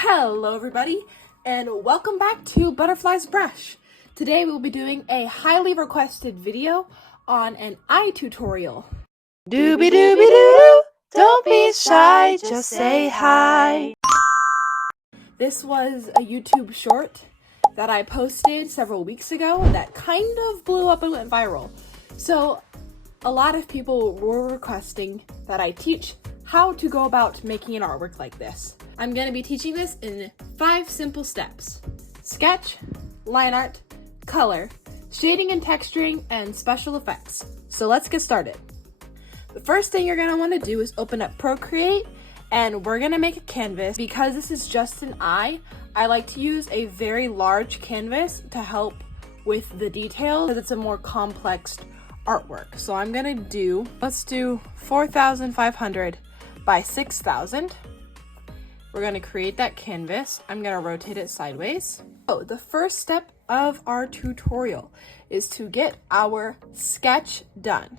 Hello everybody, and welcome back to Butterfly's Brush. Today we'll be doing a highly requested video on an eye tutorial. Doobie doobie doo, don't be shy, just say hi. This was a YouTube short that I posted several weeks ago that kind of blew up and went viral. So a lot of people were requesting that I teach how to go about making an artwork like this. I'm going to be teaching this in 5 simple steps: sketch, line art, color, shading and texturing, and special effects. So let's get started. The first thing you're going to want to do is open up Procreate, and we're going to make a canvas. Because this is just an eye, I like to use a very large canvas to help with the details because it's a more complex artwork. So I'm going to do, let's do 4,500 by 6,000. We're going to create that canvas. I'm going to rotate it sideways. So the first step of our tutorial is to get our sketch done.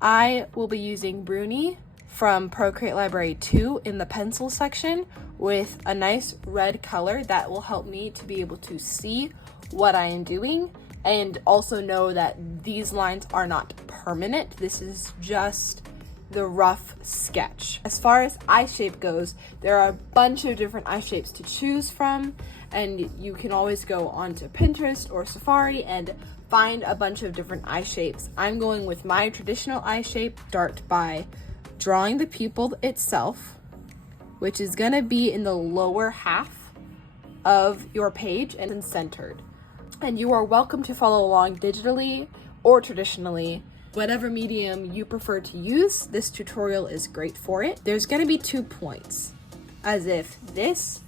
I will be using Bruni from Procreate Library 2 in the pencil section with a nice red color that will help me to be able to see what I am doing and also know that these lines are not permanent. This is just the rough sketch. As far as eye shape goes, there are a bunch of different eye shapes to choose from, and you can always go onto Pinterest or Safari and find a bunch of different eye shapes. I'm going with my traditional eye shape. Start by drawing the pupil itself, which is gonna be in the lower half of your page and centered. And you are welcome to follow along digitally or traditionally. Whatever medium you prefer to use, this tutorial is great for it. There's going to be 2 points, as if this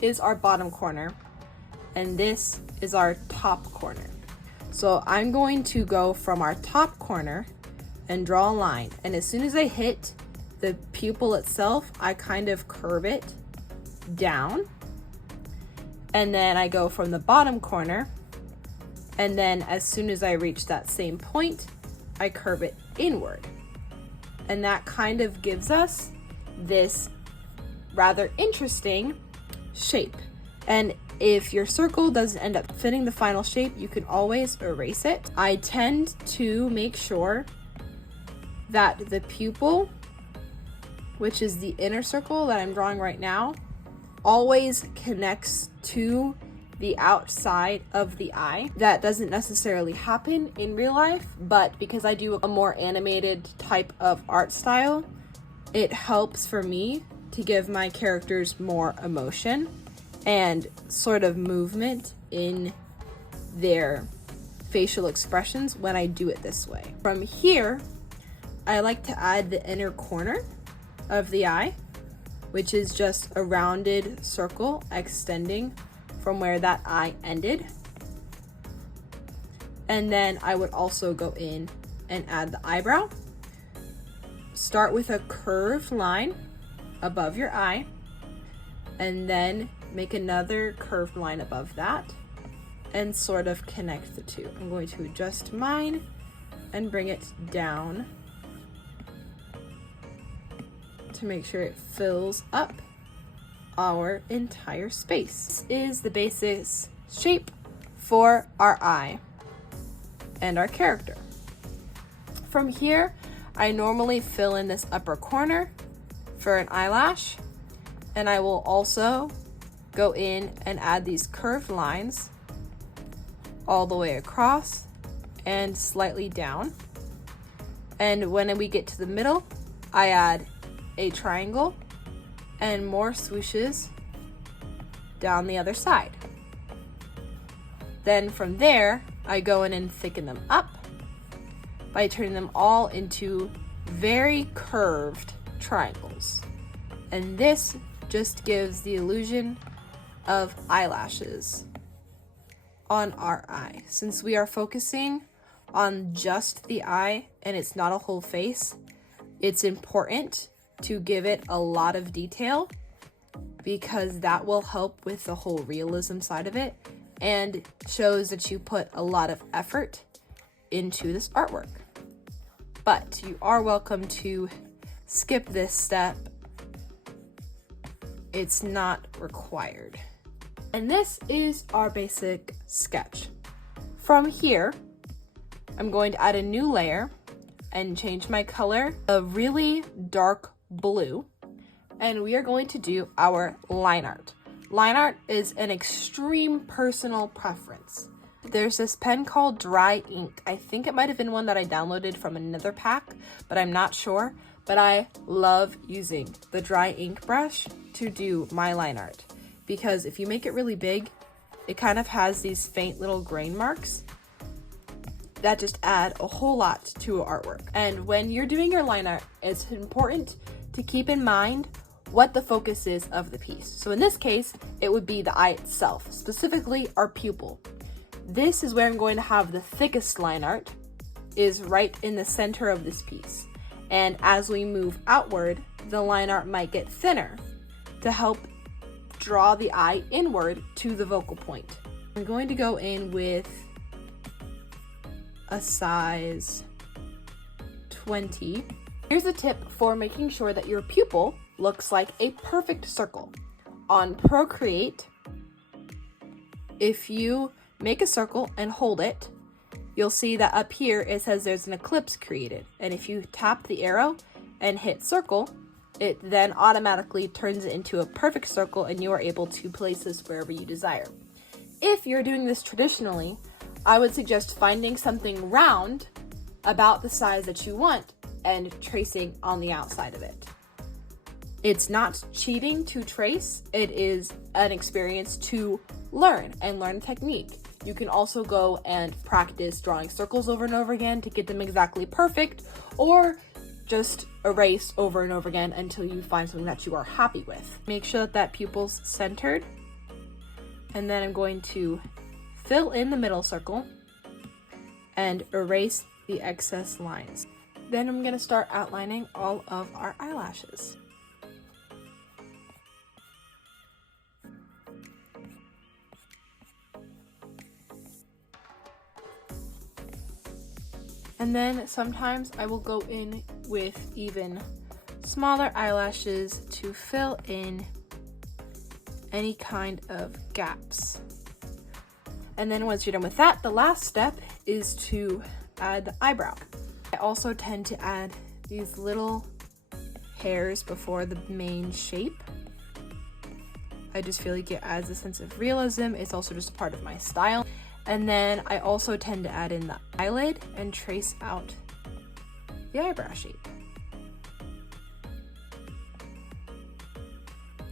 is our bottom corner and this is our top corner. So I'm going to go from our top corner and draw a line. And as soon as I hit the pupil itself, I kind of curve it down. And then I go from the bottom corner. And then as soon as I reach that same point, I curve it inward. And that kind of gives us this rather interesting shape. And if your circle doesn't end up fitting the final shape, you can always erase it. I tend to make sure that the pupil, which is the inner circle that I'm drawing right now, always connects to the outside of the eye. That doesn't necessarily happen in real life, but because I do a more animated type of art style, it helps for me to give my characters more emotion and sort of movement in their facial expressions when I do it this way. From here, I like to add the inner corner of the eye, which is just a rounded circle extending from where that eye ended. And then I would also go in and add the eyebrow. Start with a curved line above your eye, and then make another curved line above that, and sort of connect the two. I'm going to adjust mine and bring it down to make sure it fills up our entire space. This is the basis shape for our eye and our character. From here, I normally fill in this upper corner for an eyelash, and I will also go in and add these curved lines all the way across and slightly down. And when we get to the middle, I add a triangle and more swooshes down the other side. Then from there, I go in and thicken them up by turning them all into very curved triangles. And this just gives the illusion of eyelashes on our eye. Since we are focusing on just the eye and it's not a whole face, it's important to give it a lot of detail because that will help with the whole realism side of it and shows that you put a lot of effort into this artwork. But you are welcome to skip this step it's not required. And this is our basic sketch. From here, I'm going to add a new layer and change my color a really dark blue. And we are going to do our line art. Line art is an extreme personal preference. There's this pen called Dry Ink. I think it might have been one that I downloaded from another pack, but I'm not sure. But I love using the Dry Ink brush to do my line art, because if you make it really big, it kind of has these faint little grain marks that just add a whole lot to artwork. And when you're doing your line art, it's important to keep in mind what the focus is of the piece. So in this case, it would be the eye itself, specifically our pupil. This is where I'm going to have the thickest line art, is right in the center of this piece. And as we move outward, the line art might get thinner to help draw the eye inward to the focal point. I'm going to go in with a size 20. Here's a tip for making sure that your pupil looks like a perfect circle. On Procreate, if you make a circle and hold it, you'll see that up here it says there's an ellipse created. And if you tap the arrow and hit circle, it then automatically turns it into a perfect circle and you are able to place this wherever you desire. If you're doing this traditionally, I would suggest finding something round about the size that you want and tracing on the outside of it. It's not cheating to trace, it is an experience to learn and learn a technique. You can also go and practice drawing circles over and over again to get them exactly perfect, or just erase over and over again until you find something that you are happy with. Make sure that that pupil's centered, and then I'm going to fill in the middle circle and erase the excess lines. Then I'm going to start outlining all of our eyelashes. And then sometimes I will go in with even smaller eyelashes to fill in any kind of gaps. And then once you're done with that, the last step is to add the eyebrow. I also tend to add these little hairs before the main shape. I just feel like it adds a sense of realism. It's also just a part of my style. And then I also tend to add in the eyelid and trace out the eyebrow shape.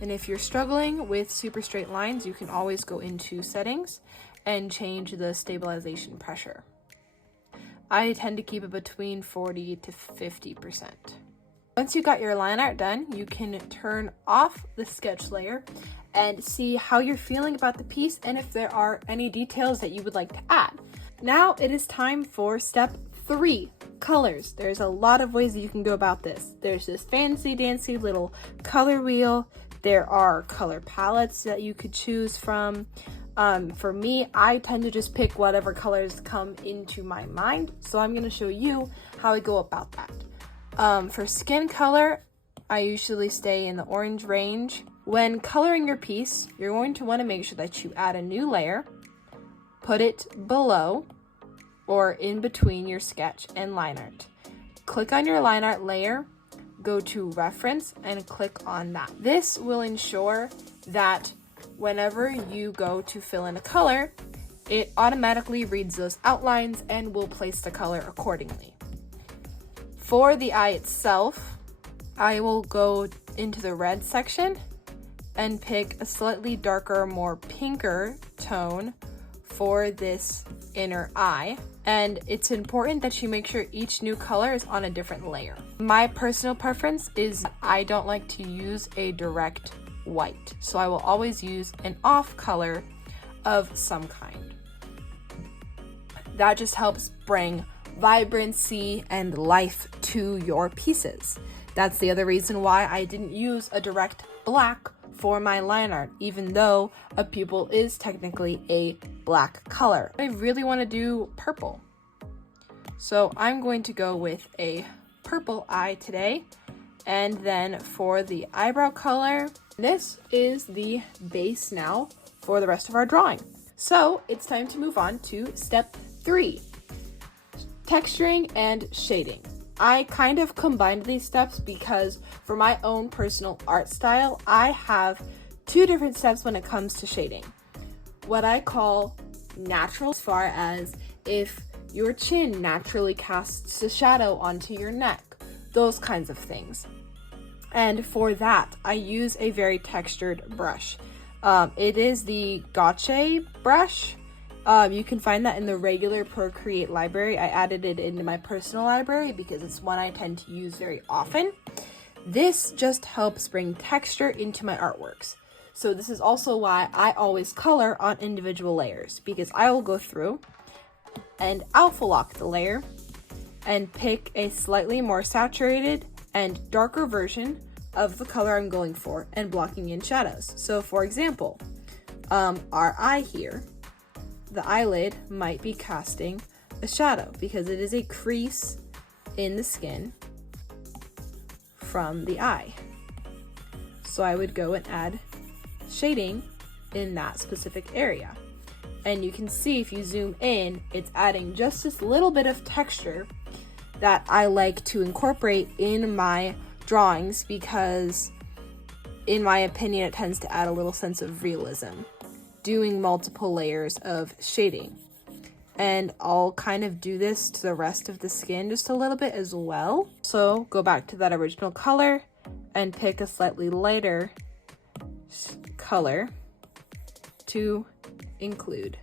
And if you're struggling with super straight lines, you can always go into settings and change the stabilization pressure. I tend to keep it between 40 to 50%. Once you got your line art done, you can turn off the sketch layer and see how you're feeling about the piece and if there are any details that you would like to add. Now it is time for step 3, colors. There's a lot of ways that you can go about this. There's this fancy dancy little color wheel. There are color palettes that you could choose from. For me, I tend to just pick whatever colors come into my mind. So I'm gonna show you how I go about that. For skin color, I usually stay in the orange range. When coloring your piece, you're going to want to make sure that you add a new layer, put it below or in between your sketch and line art. Click on your line art layer, go to reference and click on that. This will ensure that whenever you go to fill in a color, it automatically reads those outlines and will place the color accordingly. For the eye itself, I will go into the red section and pick a slightly darker, more pinker tone for this inner eye. And it's important that you make sure each new color is on a different layer. My personal preference is I don't like to use a direct white, so I will always use an off color of some kind. That just helps bring vibrancy and life to your pieces. That's the other reason why I didn't use a direct black for my line art, even though a pupil is technically a black color. I really want to do purple, so I'm going to go with a purple eye today. And then for the eyebrow color, This is the base now for the rest of our drawing. So it's time to move on to step 3, texturing and shading. I kind of combined these steps because for my own personal art style, I have 2 different steps when it comes to shading. What I call natural, as far as if your chin naturally casts a shadow onto your neck, those kinds of things. And for that, I use a very textured brush. It is the Gotcha brush. You can find that in the regular Procreate library. I added it into my personal library because it's one I tend to use very often. This just helps bring texture into my artworks. So this is also why I always color on individual layers, because I will go through and alpha lock the layer and pick a slightly more saturated and darker version of the color I'm going for and blocking in shadows. So for example, our eye here, the eyelid might be casting a shadow because it is a crease in the skin from the eye. So I would go and add shading in that specific area. And you can see if you zoom in, it's adding just this little bit of texture that I like to incorporate in my drawings because, in my opinion, it tends to add a little sense of realism, doing multiple layers of shading. And I'll kind of do this to the rest of the skin just a little bit as well. So go back to that original color and pick a slightly lighter color to include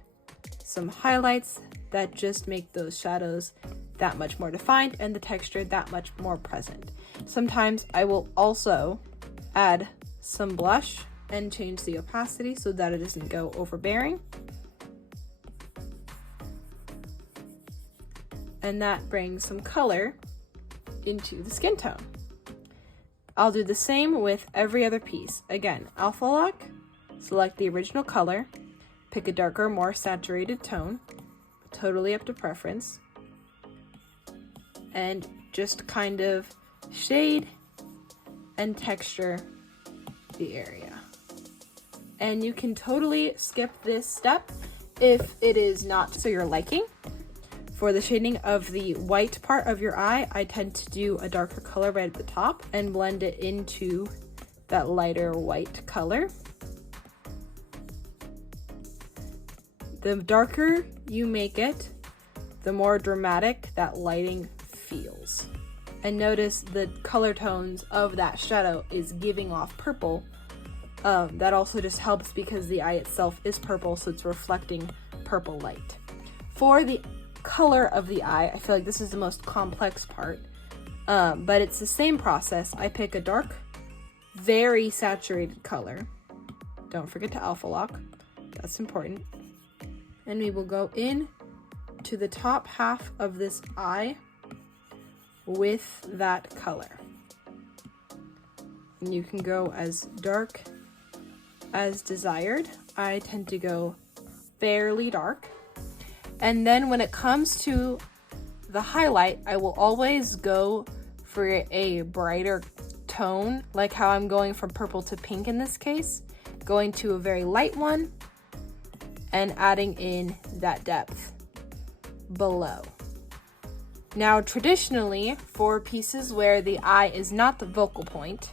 some highlights that just make those shadows that much more defined and the texture that much more present. Sometimes I will also add some blush and change the opacity so that it doesn't go overbearing. And that brings some color into the skin tone. I'll do the same with every other piece. Again, alpha lock, select the original color, pick a darker, more saturated tone, totally up to preference, and just kind of shade and texture the area. And you can totally skip this step if it is not to your liking. For the shading of the white part of your eye, I tend to do a darker color right at the top and blend it into that lighter white color. The darker you make it, the more dramatic that lighting feels. And notice the color tones of that shadow is giving off purple. That also just helps because the eye itself is purple, so it's reflecting purple light. For the color of the eye, I feel like this is the most complex part, but it's the same process. I pick a dark, very saturated color. Don't forget to alpha lock, that's important. And we will go in to the top half of this eye with that color. And you can go as dark as desired. I tend to go fairly dark. And then when it comes to the highlight, I will always go for a brighter tone, like how I'm going from purple to pink in this case, going to a very light one and adding in that depth below. Now, traditionally, for pieces where the eye is not the focal point,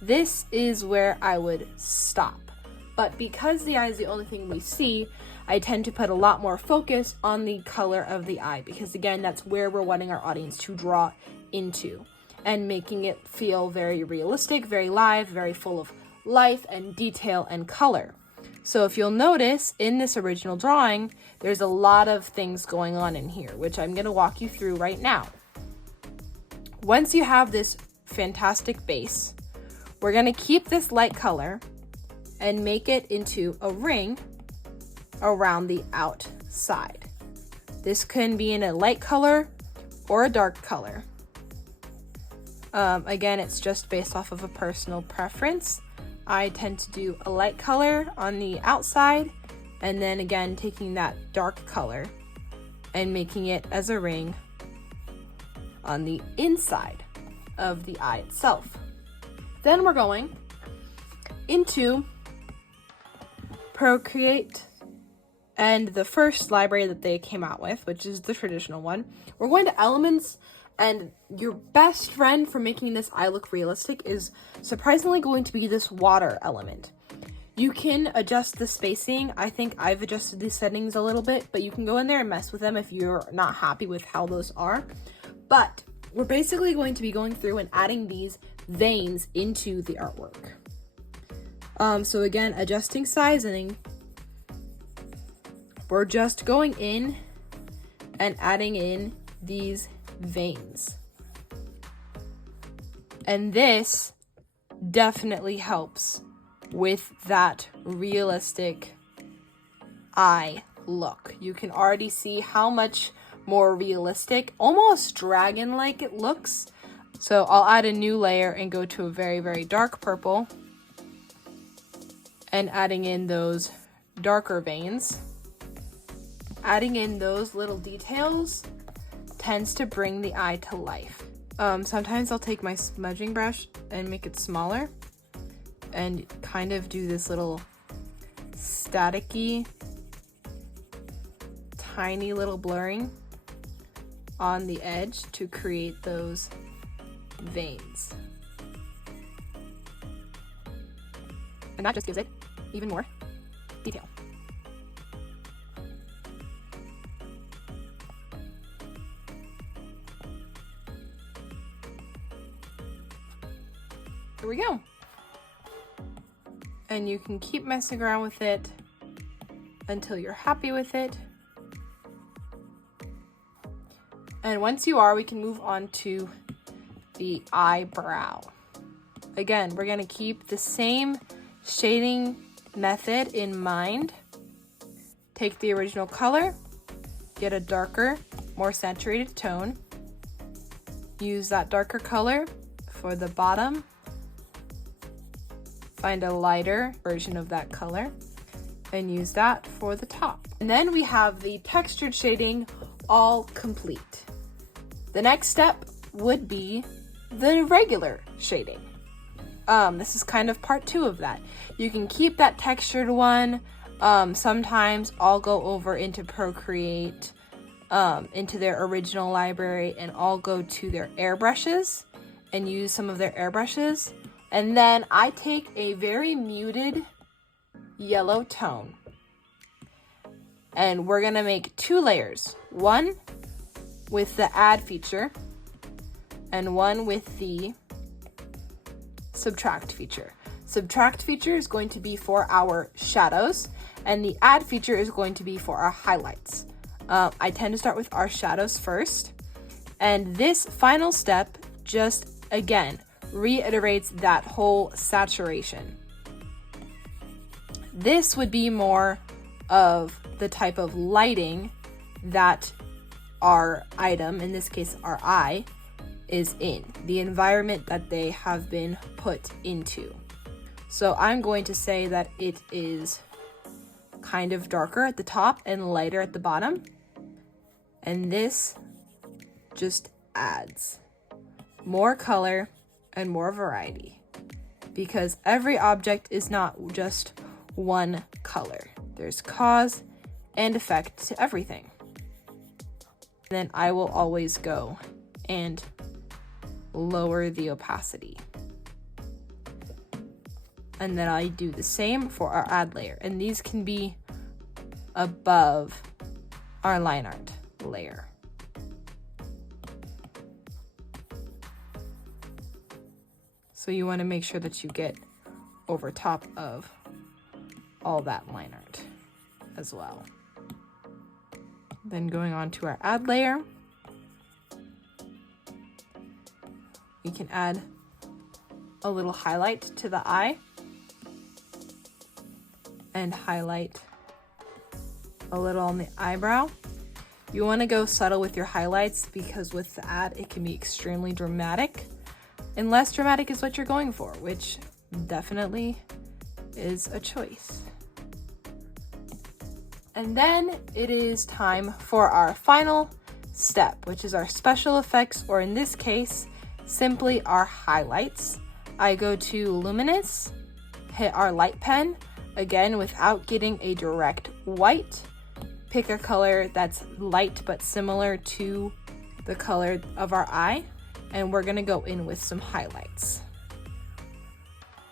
this is where I would stop. But because the eye is the only thing we see, I tend to put a lot more focus on the color of the eye because, again, that's where we're wanting our audience to draw into and making it feel very realistic, very live, very full of life and detail and color. So if you'll notice in this original drawing, there's a lot of things going on in here, which I'm going to walk you through right now. Once you have this fantastic base, we're going to keep this light color and make it into a ring around the outside. This can be in a light color or a dark color. Again, it's just based off of a personal preference. I tend to do a light color on the outside and then again taking that dark color and making it as a ring on the inside of the eye itself. Then we're going into Procreate and the first library that they came out with, which is the traditional one. We're going to Elements, and your best friend for making this eye look realistic is surprisingly going to be this water element. You can adjust the spacing. I think I've adjusted these settings a little bit, but you can go in there and mess with them if you're not happy with how those are. But we're basically going to be going through and adding these veins into the artwork. So again, adjusting sizing, we're just going in and adding in these veins. And this definitely helps with that realistic eye look. You can already see how much more realistic, almost dragon-like it looks. So I'll add a new layer and go to a very, very dark purple and adding in those darker veins. Adding in those little details tends to bring the eye to life. Sometimes I'll take my smudging brush and make it smaller and kind of do this little staticky, tiny little blurring on the edge to create those veins. And that just gives it even more detail. Here we go. And you can keep messing around with it until you're happy with it. And once you are, we can move on to the eyebrow. Again, we're gonna keep the same shading method in mind. Take the original color, get a darker, more saturated tone. Use that darker color for the bottom. Find a lighter version of that color and use that for the top. And then we have the textured shading all complete. The next step would be the regular shading. This is kind of part 2 of that. You can keep that textured one. Sometimes I'll go over into Procreate, into their original library, and I'll go to their airbrushes and use some of their airbrushes. And then I take a very muted yellow tone. And we're gonna make 2 layers. One with the add feature and one with the subtract feature. Subtract feature is going to be for our shadows and the add feature is going to be for our highlights. I tend to start with our shadows first. And this final step just, again, reiterates that whole saturation. This would be more of the type of lighting that our item, in this case our eye, is in, the environment that they have been put into. So I'm going to say that it is kind of darker at the top and lighter at the bottom. And this just adds more color and more variety, because every object is not just one color. There's cause and effect to everything. Then I will always go and lower the opacity. And then I do the same for our add layer. And these can be above our line art layer. So you want to make sure that you get over top of all that line art as well. Then going on to our add layer, we can add a little highlight to the eye and highlight a little on the eyebrow. You want to go subtle with your highlights because with the add, it can be extremely dramatic. And less dramatic is what you're going for, which definitely is a choice. And then it is time for our final step, which is our special effects, or in this case, simply our highlights. I go to Luminous, hit our light pen, again without getting a direct white. Pick a color that's light but similar to the color of our eye, and we're gonna go in with some highlights.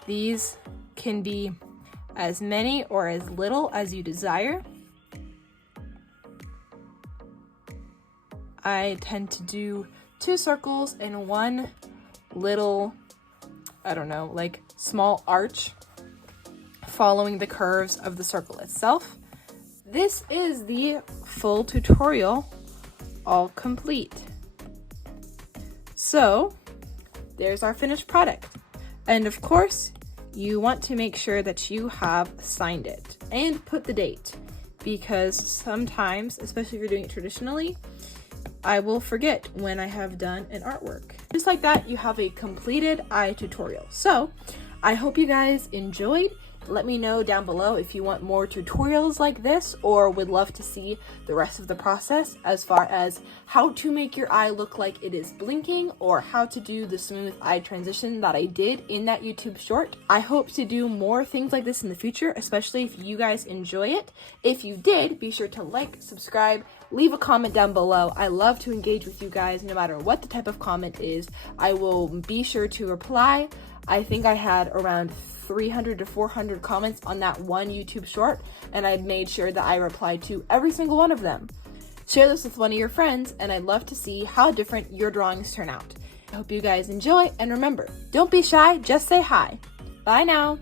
These can be as many or as little as you desire. I tend to do 2 circles and 1 little, I don't know, like small arch following the curves of the circle itself. This is the full tutorial, all complete. So there's our finished product. And of course, you want to make sure that you have signed it and put the date, because sometimes, especially if you're doing it traditionally, I will forget when I have done an artwork. Just like that, you have a completed eye tutorial. So I hope you guys enjoyed. Let me know down below if you want more tutorials like this or would love to see the rest of the process as far as how to make your eye look like it is blinking or how to do the smooth eye transition that I did in that YouTube short. I hope to do more things like this in the future, especially if you guys enjoy it. If you did, be sure to like, subscribe, leave a comment down below. I love to engage with you guys no matter what the type of comment is. I will be sure to reply. I think I had around 300 to 400 comments on that one YouTube short, and I made sure that I replied to every single one of them. Share this with one of your friends, and I'd love to see how different your drawings turn out. I hope you guys enjoy, and remember, don't be shy, just say hi. Bye now.